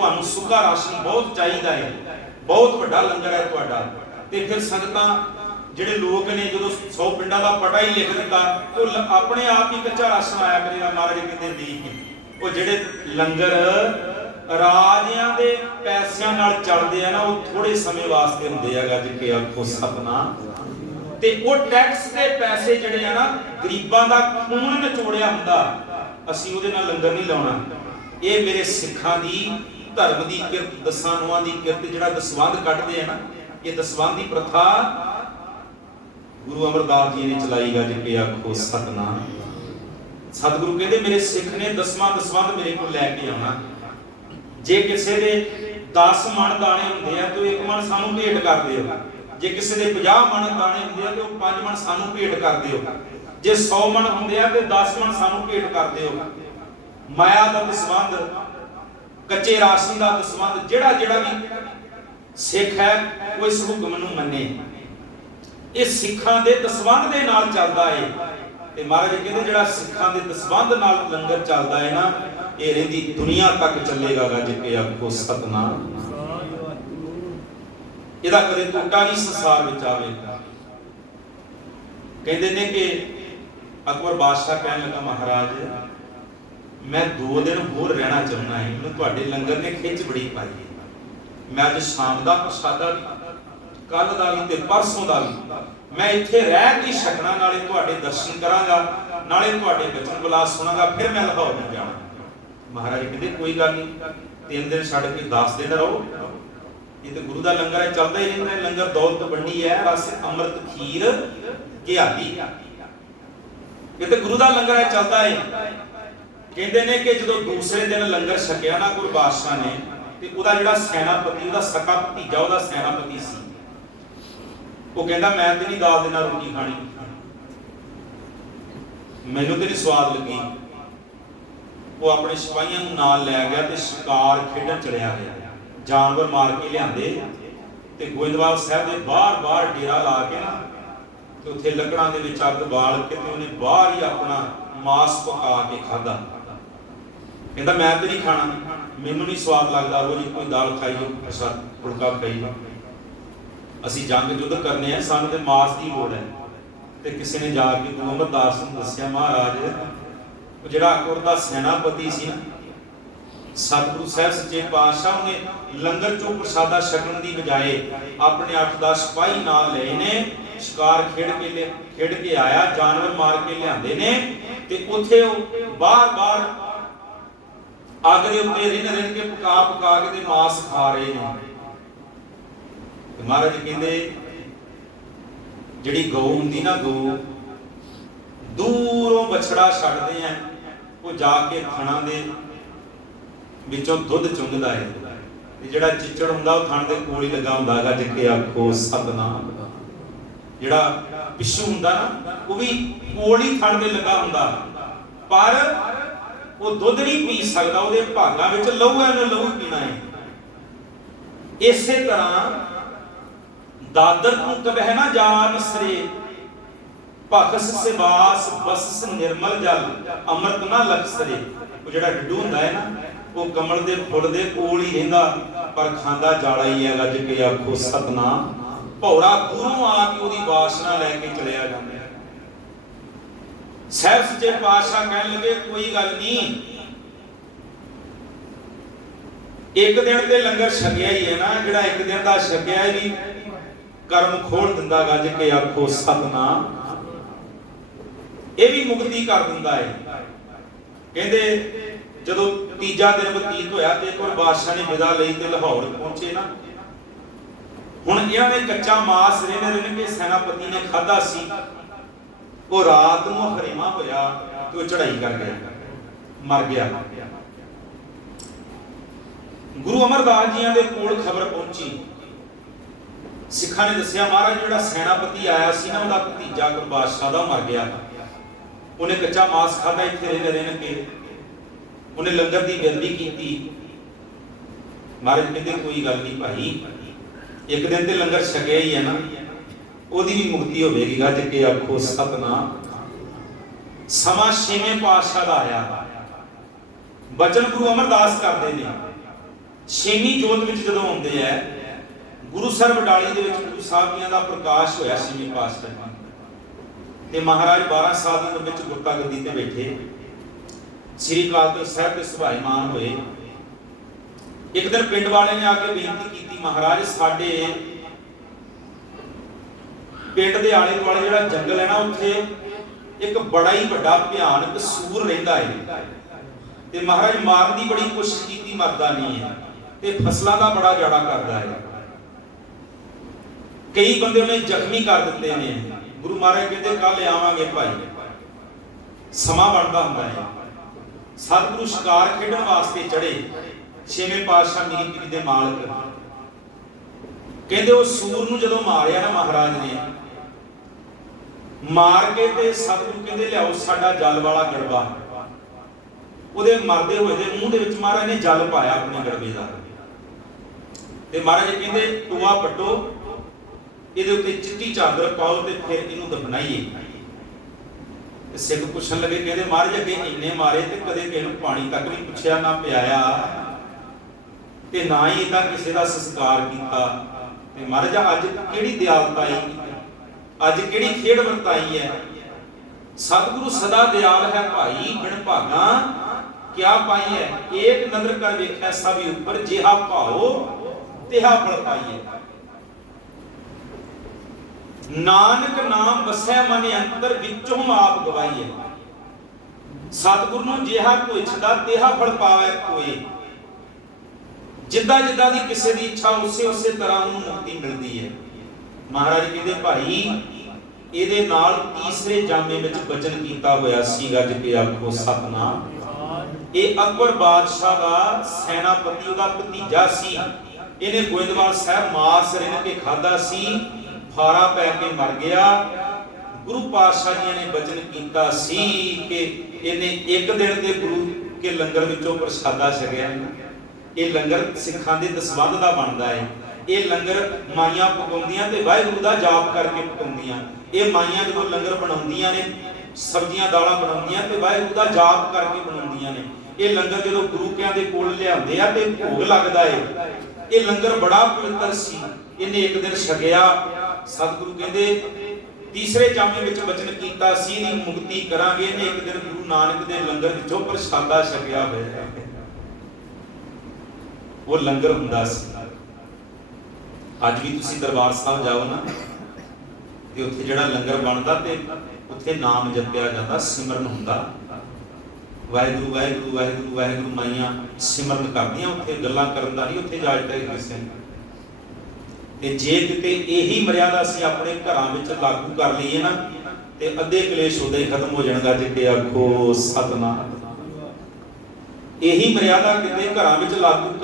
ਤੁਹਾਨੂੰ ਸੁੱਕਾ ਰਾਸ਼ਨ ਬਹੁਤ ਚਾਹੀਦਾ ਹੈ। ਬਹੁਤ ਵੱਡਾ ਲੰਗਰ ਹੈ ਤੁਹਾਡਾ। ਤੇ ਫਿਰ ਸੰਗਤਾਂ ਜਿਹੜੇ ਲੋਕ ਨੇ, ਜਦੋਂ 100 ਪਿੰਡਾਂ ਦਾ ਪਟਾ ਹੀ ਲਿਖ ਦਿੱਤਾ, ਉਹ ਆਪਣੇ ਆਪ ਹੀ ਕੱਚਾ ਰਾਸ਼ਨ ਆਇਆ ਕਰੇਗਾ ਮਹਾਰਾਜ ਕਹਿੰਦੇ ਨਹੀਂ ਉਹ ਜਿਹੜੇ ਲੰਗਰ ਰਾਜਿਆਂ ਦੇ ਪੈਸਿਆਂ ਨਾਲ ਚੱਲਦੇ ਆ ਨਾ, ਉਹ ਥੋੜੇ ਸਮੇਂ ਵਾਸਤੇ ਹੁੰਦੇ ਆ, ਗੱਜ ਕੇ ਆਖੋ ਸਪਨਾ। ਤੇ ਉਹ ਟੈਕਸ ਦੇ ਪੈਸੇ ਜਿਹੜੇ ਆ ਨਾ, ਗਰੀਬਾਂ ਦਾ ਖੂਨ ਨਿਚੋੜਿਆ ਹੁੰਦਾ। ਅਸੀਂ ਉਹਦੇ ਨਾਲ ਲੰਗਰ ਨਹੀਂ ਲਾਉਣਾ। ਇਹ ਮੇਰੇ ਸਿੱਖਾਂ ਦੀ ਧਰਮ ਦੀ ਕਿਰਤ ਦਸਾਂ ਦੀ ਕਿਰਤ ਜਿਹੜਾ ਦਸਵੰਧ ਕੱਢਦੇ ਆ ਨਾ, ਇਹ ਦਸਵੰਧ ਦੀ ਪ੍ਰਥਾ ਗੁਰੂ ਅਮਰਦਾਸ ਜੀ ਨੇ ਚਲਾਈ ਗੱਜ ਕੇ ਆਖੋ ਸਤਨਾਮ। ਸਤਿਗੁਰੂ ਕਹਿੰਦੇ, ਮੇਰੇ ਸਿੱਖ ਨੇ ਦਸਵਾਂ ਦਸਵੰਧ ਮੇਰੇ ਕੋਲ ਲੈ ਕੇ ਆਉਣਾ। ਜੇ ਕਿਸੇ ਦੇ 10 ਮਣ ਦਾਣੇ ਹੁੰਦੇ ਆ, ਤੇ ਇੱਕ ਮਣ ਸਾਨੂੰ ਭੇਟ ਕਰ ਦਿਓ। ਜੇ ਕਿਸੇ ਦੇ 50 ਮਣ ਦਾਣੇ ਹੁੰਦੇ ਆ, ਤੇ ਉਹ 5 ਮਣ ਸਾਨੂੰ ਭੇਟ ਕਰਦੇ ਹੋ ਜੇ 100 ਮਣ ਹੁੰਦੇ ਆ, ਤੇ 10 ਮਣ ਸਾਨੂੰ ਭੇਟ ਕਰਦੇ ਹੋ ਮਾਇਆ ਦਾ ਦਸਵੰਧ ਕੱਚੇ ਰਾਸ਼ਨ ਦਾ ਦਸਵੰਧ ਜਿਹੜਾ ਜਿਹੜਾ ਵੀ ਸਿੱਖ ਹੈ, ਉਹ ਇਸ ਹੁਕਮ ਨੂੰ ਮੰਨੇ। ਇਹ ਸਿੱਖਾਂ ਦੇ ਦਸਵੰਧ ਦੇ ਨਾਲ ਚੱਲਦਾ ਏ। ਤੇ ਮਹਾਰਾਜ ਕਹਿੰਦੇ ਜਿਹੜਾ ਸਿੱਖਾਂ ਦੇ ਦਸਵੰਧ ਨਾਲ ਲੰਗਰ ਚੱਲਦਾ ਏ ਨਾ, ਇਹ ਰਹਿੰਦੀ ਦੁਨੀਆ ਤੱਕ ਚੱਲੇਗਾ ਗੱਜ ਕੇ ਆਖੋ ਸਤਨਾਮ। ਇਹਦਾ ਕਦੇ ਟੁੱਟਾ ਨਹੀਂ ਸੰਸਾਰ ਵਿੱਚ ਆਵੇਗਾ ਕਹਿੰਦੇ ਨੇ ਕਿ ਅਕਬਰ ਬਾਦਸ਼ਾਹ ਕਹਿਣ ਲੱਗਾ, ਮਹਾਰਾਜ ਮੈਂ 2 ਦਿਨ ਹੋਰ ਰਹਿਣਾ ਚਾਹੁੰਦਾ ਹਾਂ ਮੈਨੂੰ ਤੁਹਾਡੇ ਲੰਗਰ ਨੇ ਖਿੱਚ ਬੜੀ ਪਾਈ ਹੈ। ਮੈਂ ਅੱਜ ਸ਼ਾਮ ਦਾ ਪ੍ਰਸ਼ਾਦਾ ਵੀ ਕੱਲ ਦਾ ਵੀ ਤੇ ਪਰਸੋਂ ਦਾ ਵੀ। ਮੈਂ ਇੱਥੇ ਰਹਿ ਕੇ ਛਕਣਾ, ਨਾਲੇ ਤੁਹਾਡੇ ਦਰਸ਼ਨ ਕਰਾਂਗਾ, ਨਾਲੇ ਤੁਹਾਡੇ ਬਚਨ ਬਲਾਸ ਸੁਣਾਂਗਾ, ਫਿਰ ਮੈਂ ਲਾਹੌਰ ਨੂੰ ਜਾਣਾ। ਮਹਾਰਾਜ ਕਹਿੰਦੇ, ਕੋਈ ਗੱਲ ਨਹੀਂ ਤਿੰਨ ਦਿਨ ਛੱਡ ਕੇ 10 ਦਿਨ ਰਹੋ। ਇਹ ਤੇ ਗੁਰੂ ਦਾ ਲੰਗਰ ਹੈ, ਚੱਲਦਾ ਹੀ ਰਹਿੰਦਾ ਹੈ। ਲੰਗਰ ਦੌਲਤ ਵੰਡੀ ਹੈ, ਰਸ, ਅੰਮ੍ਰਿਤ, ਖੀਰ, ਘਿਆਲੀ। ਇਹ ਤੇ ਗੁਰੂ ਦਾ ਲੰਗਰ ਹੈ, ਚੱਲਦਾ ਹੈ। ਕਹਿੰਦੇ ਨੇ ਕਿ ਜਦੋਂ ਦੂਸਰੇ ਦਿਨ ਲੰਗਰ ਛਕਿਆ ਨਾ ਗੁਰੂ ਬਾਦਸ਼ਾਹ ਨੇ, ਤੇ ਉਹਦਾ ਜਿਹੜਾ ਸੈਨਾਪਤੀ, ਉਹਦਾ ਸਕਾ ਭਤੀਜਾ, ਉਹਦਾ ਸੈਨਾਪਤੀ ਸੀ। ਉਹ ਕਹਿੰਦਾ, ਮੈਂ ਤੇ ਨਹੀਂ ਦਾਲ ਦੇ ਨਾਲ ਰੋਟੀ ਖਾਣੀ। ਮੈਨੂੰ ਤੇ ਨਹੀਂ ਸਵਾਦ ਲੱਗੀ। ਉਹ ਆਪਣੇ ਸਿਪਾਹੀਆਂ ਨੂੰ ਨਾਲ ਲੈ ਗਿਆ ਤੇ ਸ਼ਿਕਾਰ ਖੇਡਣ ਚਲਿਆ ਗਿਆ। ਜਾਨਵਰ ਮਾਰ ਕੇ ਲਿਆਂਦੇ ਤੇ ਗੋਇੰਦਵਾਲ ਸਾਹਿਬ ਦੇ ਬਾਹਰ-ਬਾਹਰ ਡੇਰਾ ਲਾ ਕੇ ਨਾ, ਤੇ ਉੱਥੇ ਲੱਕੜਾਂ ਦੇ ਵਿੱਚ ਅੱਗ ਬਾਲ ਕੇ ਤੇ ਉਹਨੇ ਬਾਹਰ ਹੀ ਆਪਣਾ ਮਾਸ ਪਕਾ ਕੇ ਖਾਦਾ ਕਹਿੰਦਾ ਮੈਂ ਤੇ ਨਹੀਂ ਖਾਣਾ। ਮੈਨੂੰ ਨਹੀਂ ਸਵਾਦ ਲੱਗਦਾ ਰੋਜ਼ ਕੋਈ ਦਾਲ ਖਾਈ ਅਸਾ ਫੁਲਕਾ ਖਾਈ ਅਸੀਂ ਜੰਗ ਯੁੱਧ ਕਰਨੇ ਆ, ਸਾਨੂੰ ਤੇ ਮਾਸ ਦੀ ਲੋੜ ਹੈ। ਤੇ ਕਿਸੇ ਨੇ ਜਾ ਕੇ ਗੁਰੂ ਅਮਰਦਾਸ ਨੂੰ ਦੱਸਿਆ, ਮਹਾਰਾਜ, ਉਹ ਜਿਹੜਾ ਅਕਬਰ ਦਾ ਸੈਨਾਪਤੀ ਸੀ ਨਾ, ਸਤਿਗੁਰੂ ਸਾਹਿਬ ਸੱਚੇ ਪਾਤਸ਼ਾਹ ਨੇ ਲੰਗਰ ਚੋਂ ਪ੍ਰਸਾਦਾ ਛਕਣ ਦੀ ਬਜਾਏ ਆਪਣੇ 8-10 ਸਿਪਾਹੀ ਨਾਲ ਲਏ ਨੇ, ਸ਼ਿਕਾਰ ਖੇਡ ਕੇ ਲਿਆ- ਖੇਡ ਕੇ ਆਇਆ, ਜਾਨਵਰ ਮਾਰ ਕੇ ਲਿਆਂਦੇ ਨੇ ਤੇ ਉੱਥੇ ਉਹ ਬਾਰ-ਬਾਰ ਅੱਗ ਦੇ ਉੱਤੇ ਰਿੰਨ ਰਿੰਨ ਕੇ ਪਕਾ ਪਕਾ ਕੇ ਤੇ ਮਾਸ ਖਾ ਰਹੇ ਨੇ। ਤੇ ਮਹਾਰਾਜ ਕਹਿੰਦੇ, ਜਿਹੜੀ ਗਊ ਹੁੰਦੀ ਨਾ ਗਊ, ਦੂਰੋਂ ਬਛੜਾ ਛੱਡਦੇ ਆ, ਉਹ ਜਾ ਕੇ ਥਣਾ ਦੇ ਵਿੱਚੋਂ ਦੁੱਧ ਚੁੰਗਦਾ ਹੈ ਤੇ ਜਿਹੜਾ ਚਿੱਚੜ ਹੁੰਦਾ, ਉਹ ਥਣ ਦੇ ਕੋਲ ਹੀ ਲੱਗਾ ਹੁੰਦਾ ਹੈਗਾ, ਜਿੱਥੇ ਆਖੋ ਸਤਨਾਮ। ਜਿਹੜਾ ਪਿੱਛੂ ਹੁੰਦਾ ਨਾ, ਉਹ ਵੀ ਕੋਲ ਹੀ ਥਣ ਦੇ ਲੱਗਾ ਹੁੰਦਾ। ਪਰ ਉਹ ਦੁੱਧ ਨਹੀਂ ਪੀ ਸਕਦਾ, ਉਹਦੇ ਭਾਗਾਂ ਵਿੱਚ ਲਹੂ ਹੈ ਉਹਨੇ ਲਹੂ ਪੀਣਾ ਹੈ। ਇਸੇ ਤਰ੍ਹਾਂ ਦਾਦਰ ਨੂੰ ਕਬਹਿ ਨਾ ਜਾਨ ਸਰੇ, ਭਖਸ ਸਿਵਾਸ ਬਸਸ ਨਿਰਮਲ ਜਲ, ਅੰਮ੍ਰਿਤ ਨਾ ਲਖਸਰੇ ਉਹ ਜਿਹੜਾ ਡੱਡੂ ਹੁੰਦਾ ਹੈ ਨਾ, ਉਹ ਕਮਲ ਦੇ ਫੁੱਲ ਦੇ ਕੋਲ ਹੀ ਰਹਿੰਦਾ, ਪਰ ਖਾਂਦਾ ਜਾਲਾ ਹੀ ਹੈ ਗੱਜ ਕੇ ਆਖੋ ਸਤਨਾਮ। ਭੌਰਾ ਗੁਰੂ ਆ ਕੇ ਉਹਦੀ ਵਾਸਨਾ ਲੈ ਕੇ ਚਲਿਆ ਜਾਂਦਾ ਸਹਿਬ ਸੱਚੇ ਪਾਤਸ਼ਾਹ ਕਹਿਣ ਲੱਗੇ, ਕੋਈ ਗੱਲ ਨਹੀਂ। ਇੱਕ ਦਿਨ ਤੇ ਲੰਗਰ ਛਕਿਆ ਹੀ ਹੈ ਨਾ, ਜਿਹੜਾ ਇੱਕ ਦਿਨ ਦਾ ਛਕਿਆ ਵੀ ਕਰਮ ਖੋਲ ਦਿੰਦਾ ਗੱਜ ਕੇ ਆਖੋ ਸਤਨਾਮ। ਇਹ ਵੀ ਮੁਕਤੀ ਕਰ ਦਿੰਦਾ ਹੈ ਕਹਿੰਦੇ, ਜਦੋਂ ਤੀਜਾ ਦਿਨ ਬਤੀਤ ਹੋਇਆ ਤੇ ਇੱਕ ਬਾਦਸ਼ਾਹ ਨੇ ਵਿਦਾ ਲਈ ਤੇ ਲਾਹੌਰ ਪਹੁੰਚੇ ਨਾ। ਹੁਣ ਇਹਨਾਂ ਨੇ ਕੱਚਾ ਮਾਸ ਰਹਿਣ ਰਹਿਣ ਕੇ ਸੈਨਾਪਤੀ ਨੇ ਖਾਦਾ ਸੀ। ਉਹ ਰਾਤ ਨੂੰ ਹਰੇਮਾ ਹੋਇਆ ਤੇ ਉਹ ਚੜਾਈ ਕਰ ਗਿਆ। ਮਰ ਗਿਆ। ਗੁਰੂ ਅਮਰਦਾਸ ਜੀਆਂ ਦੇ ਕੋਲ ਖਬਰ ਪਹੁੰਚੀ। ਸਿੱਖਾਂ ਨੇ ਦੱਸਿਆ, ਮਹਾਰਾਜ, ਜਿਹੜਾ ਸੈਨਾਪਤੀ ਆਇਆ ਸੀ ਨਾ, ਉਹਦਾ ਭਤੀਜਾ ਗੁਰੂ ਬਾਦਸ਼ਾਹ ਦਾ ਮਰ ਗਿਆ। ਉਹਨੇ ਕੱਚਾ ਮਾਸ ਖਾਦਾ ਇੱਥੇ ਰਹਿ ਰਹਿਣ ਕੇ। ਉਹਨੇ ਲੰਗਰ ਦੀ ਬੇਅਦਬੀ ਕੀਤੀ। ਮਹਾਰਾਜ ਕਹਿੰਦੇ, ਕੋਈ ਗੱਲ ਨਹੀਂ ਭਾਈ, ਇੱਕ ਦਿਨ ਤੇ ਲੰਗਰ ਛਕਿਆ ਹੀ ਹੈ ਨਾ। ਉਹਦੀ ਵੀ ਮੁਕਤੀ ਹੋਵੇਗੀ। ਗੱਜ ਕੇ ਆਖੋ ਸਤਨਾਮ ਸਮਾਂ ਛੇਵੇਂ ਪਾਤਸ਼ਾਹ ਦਾ ਆਇਆ। ਬਚਨ ਗੁਰੂ ਅਮਰਦਾਸ ਕਰਦੇ ਨੇ। ਛੇਵੀਂ ਜੋਤ ਵਿੱਚ ਜਦੋਂ ਆਉਂਦੇ ਆ ਗੁਰੂ ਸਰ ਬਡਾਲੀ ਦੇ ਵਿੱਚ ਗੁਰੂ ਸਾਹਿਬ ਜੀਆਂ ਦਾ ਪ੍ਰਕਾਸ਼ ਹੋਇਆ ਛੇਵੀਂ ਪਾਤਸ਼ਾਹੀ ਤੇ ਮਹਾਰਾਜ 12 ਸਾਲ ਦੀ ਵਿੱਚ ਗੁਰਤਾ ਗੱਦੀ ਤੇ ਬੈਠੇ। ਸ੍ਰੀ ਅਕਾਲ ਸਾਹਿਬ ਦੇ ਸੁਭਾਈਮਾਨ ਹੋਏ। ਇੱਕ ਦਿਨ ਪਿੰਡ ਵਾਲੇ ਨੇ ਆ ਕੇ ਬੇਨਤੀ ਕੀਤੀ, ਮਹਾਰਾਜ, ਸਾਡੇ ਪਿੰਡ ਦੇ ਆਲੇ ਦੁਆਲੇ ਜਿਹੜਾ ਜੰਗਲ ਹੈ ਨਾ ਉੱਥੇ ਇੱਕ ਬੜਾ ਹੀ ਵੱਡਾ ਭਿਆਨਕ ਸੂਰ ਰਹਿੰਦਾ ਹੈ। ਤੇ ਮਹਾਰਾਜ ਮਾਰਨ ਦੀ ਬੜੀ ਕੋਸ਼ਿਸ਼ ਕੀਤੀ, ਮਰਦਾ ਨਹੀਂ ਹੈ। ਤੇ ਫਸਲਾਂ ਦਾ ਬੜਾ ਜੜਾ ਕਰਦਾ ਹੈ। ਕਈ ਬੰਦੇ ਉਹਨੇ ਜ਼ਖਮੀ ਕਰ ਦਿੱਤੇ ਨੇ। ਗੁਰੂ ਮਹਾਰਾਜ ਕਹਿੰਦੇ ਕੱਲ ਆਵਾਂਗੇ ਭਾਈ। ਸਮਾਂ ਬਣਦਾ ਹੁੰਦਾ ਹੈ। ਸਤਿਗੁਰੂ ਸ਼ਿਕਾਰ ਖੇਡਣ ਵਾਸਤੇ ਚੜੇ ਛੇਵੇਂ ਪਾਤਸ਼ਾਹ ਮੀਰ ਪੀਰ ਦੇ ਮਾਲਕ। ਕਹਿੰਦੇ ਉਹ ਸੂਰ ਨੂੰ ਜਦੋਂ ਮਾਰਿਆ ਨਾ ਮਹਾਰਾਜ ਨੇ ਮਾਰ ਕੇ ਤੇ ਸਤਿਗੁਰੂ ਕਹਿੰਦੇ ਲਿਆਓ, ਸਾਡਾ ਜਲ ਵਾਲਾ ਗੜਵਾ ਉਹਦੇ ਮਰਦੇ ਹੋਏ ਦੇ ਮੂੰਹ ਦੇ ਵਿੱਚ ਮਹਾਰਾਜ ਨੇ ਜਲ ਪਾਇਆ ਆਪਣੇ ਗੜਵੇ ਦਾ। ਤੇ ਮਹਾਰਾਜ ਕਹਿੰਦੇ, ਟੂਆ ਪੱਟੋ, ਇਹਦੇ ਉੱਤੇ ਚਿੱਟੀ ਚਾਦਰ ਪਾਓ ਤੇ ਫਿਰ ਇਹਨੂੰ ਦਫਨਾਈਏ। ਤੇ ਸਿੱਖ ਪੁੱਛਣ ਲੱਗੇ, ਕਹਿੰਦੇ, ਮਹਾਰਾਜ ਅੱਗੇ ਇੰਨੇ ਮਾਰੇ ਤੇ ਕਦੇ ਕਿਸੇ ਨੂੰ ਪਾਣੀ ਤੱਕ ਨਹੀਂ ਪੁੱਛਿਆ ਨਾ ਪਿਆਇਆ। ਤੇ ਨਾ ਹੀ ਤਾਂ ਕਿਸੇ ਦਾ ਸੰਸਕਾਰ ਕੀਤਾ। ਤੇ ਮਹਾਰਾਜ, ਅੱਜ ਕਿਹੜੀ ਦਿਆਲਤਾ ਆਈ? ਅੱਜ ਕਿਹੜੀ ਖੇਡ ਵਰਤਾਈ ਹੈ? ਸਤਿਗੁਰੂ ਸਦਾ ਦਿਆਲ ਹੈ ਭਾਈ, ਬਿਨ ਭਾਗਾ। ਕਿਆ ਪਾਈ ਹੈ? ਏਕ ਨਦਰ ਕਰ ਵੇਖਿਆ ਸਭੀ ਉੱਪਰ, ਜਿਹਾ ਭਾਓ ਤਿਹਾ ਫਲ ਪਾਈਏ ਨਾਨਕ ਨਾਮ ਵਸੈ ਮਨ ਅੰਤਰ, ਵਿੱਚੋਂ ਆਪ ਗਵਾਈਏ ਸਤਿਗੁਰ ਨੂੰ ਜਿਹਾ ਕੋਈ ਛਦਾ ਤਿਹਾ ਫਲ ਪਾਵੇ ਕੋਈ? ਜਿੱਦਾਂ ਜਿੱਦਾਂ ਦੀ ਕਿਸੇ ਦੀ ਇੱਛਾ ਉਸੇ ਉਸੇ ਤਰ੍ਹਾਂ ਉਹਨੂੰ ਮੁਕਤੀ ਮਿਲਦੀ ਹੈ। ਮਹਾਰਾਜ ਕਹਿੰਦੇ, ਭਾਈ, ਇਹਦੇ ਨਾਲ ਤੀਸਰੇ ਜਾਮੇ ਵਿੱਚ ਬਚਨ ਕੀਤਾ ਹੋਇਆ ਸੀ ਗੱਜ ਆਖੋ ਸਤਨਾਮ। ਇਹ ਅਕਬਰ ਬਾਦਸ਼ਾਹ ਦਾ ਸੈਨਾਪਤੀ, ਉਹਦਾ ਭਤੀਜਾ ਸੀ। ਇਹਨੇ ਗੋਇੰਦਵਾਲ ਸਾਹਿਬ ਮਾਸ ਰਿੰਨ ਕੇ ਖਾਦਾ ਸੀ, ਫਾਰਾ ਪੈ ਕੇ ਮਰ ਗਿਆ। ਗੁਰੂ ਪਾਤਸ਼ਾਹ ਜੀ ਨੇ ਬਚਨ ਕੀਤਾ ਸੀ ਕਿ ਇਹਨੇ ਇੱਕ ਦਿਨ ਦੇ ਗੁਰੂ ਕੇ ਲੰਗਰ ਵਿੱਚੋਂ ਪ੍ਰਸ਼ਾਦਾ ਛਕਿਆ। ਇਹ ਲੰਗਰ ਸਿੱਖਾਂ ਦੇ ਦਸਵੰਧ ਦਾ ਬਣਦਾ ਹੈ। ਇਹ ਲੰਗਰ ਮਾਈਆਂ ਪਕਾਉਂਦੀਆਂ ਤੇ ਵਾਹਿਗੁਰੂ ਦਾ ਜਾਪ ਕਰਕੇ ਪਕਾਉਂਦੀਆਂ। ਇਹ ਮਾਈਆਂ ਜਦੋਂ ਲੰਗਰ ਬਣਾਉਂਦੀਆਂ ਨੇ, ਸਬਜ਼ੀਆਂ, ਦਾਲਾਂ ਬਣਾਉਂਦੀਆਂ ਤੇ ਵਾਹਿਗੁਰੂ ਦਾ ਜਾਪ ਕਰਕੇ ਬਣਾਉਂਦੀਆਂ ਨੇ। ਇਹ ਲੰਗਰ ਜਦੋਂ ਗੁਰੂ ਕਿਆਂ ਦੇ ਕੋਲ ਲਿਆਉਂਦੇ ਆ ਤੇ ਭੋਗ ਲੱਗਦਾ ਹੈ ਇਹ ਲੰਗਰ ਬੜਾ ਪਵਿੱਤਰ ਸੀ। ਇਹਨੇ ਇੱਕ ਦਿਨ ਛਕਿਆ। ਸਤਿਗੁਰੂ ਕਹਿੰਦੇ, ਤੀਸਰੇ ਜਾਮੇ ਵਿੱਚ ਬਚਨ ਕੀਤਾ ਸੀ, ਇਹਦੀ ਮੁਕਤੀ ਕਰਾਂਗੇ। ਇਹਨੇ ਇੱਕ ਦਿਨ ਗੁਰੂ ਨਾਨਕ ਦੇ ਲੰਗਰ ਵਿੱਚੋਂ ਪ੍ਰਸ਼ਾਦਾ ਛਕਿਆ ਹੋਇਆ। ਉਹ ਲੰਗਰ ਹੁੰਦਾ ਸੀ। ਅੱਜ ਵੀ ਤੁਸੀਂ ਦਰਬਾਰ ਸਾਹਿਬ ਜਾਓ ਨਾ, ਤੇ ਉੱਥੇ ਜਿਹੜਾ ਲੰਗਰ ਬਣਦਾ ਤੇ ਉੱਥੇ ਨਾਮ ਜਪਿਆ ਜਾਂਦਾ, ਸਿਮਰਨ ਹੁੰਦਾ। ਵਾਹਿਗੁਰੂ ਵਾਹਿਗੁਰੂ ਵਾਹਿਗੁਰੂ ਵਾਹਿਗੁਰੂ ਮਾਈਆਂ ਸਿਮਰਨ ਕਰਦੀਆਂ, ਉੱਥੇ ਗੱਲਾਂ ਕਰਨ ਦਾ ਨਹੀਂ, ਉੱਥੇ ਇਜਾਜ਼ਤ ਹੈ ਕਿਸੇ ਤੇ ਜੇ ਕਿਤੇ ਇਹੀ ਮਰਿਆਦਾ ਅਸੀਂ ਆਪਣੇ ਘਰਾਂ ਵਿੱਚ ਲਾਗੂ ਕਰ ਲਈਏ ਨਾ, ਤੇ ਅੱਧੇ ਕਲੇਸ਼ ਉਦੋਂ ਹੀ ਖਤਮ ਹੋ ਜਾਣਗਾ ਜਿੱਕੇ ਆਖੋ ਸਤਨਾਮ। ਇਹੀ ਮਰਿਆਦਾ ਕਿਤੇ ਘਰਾਂ ਵਿੱਚ ਲਾਗੂ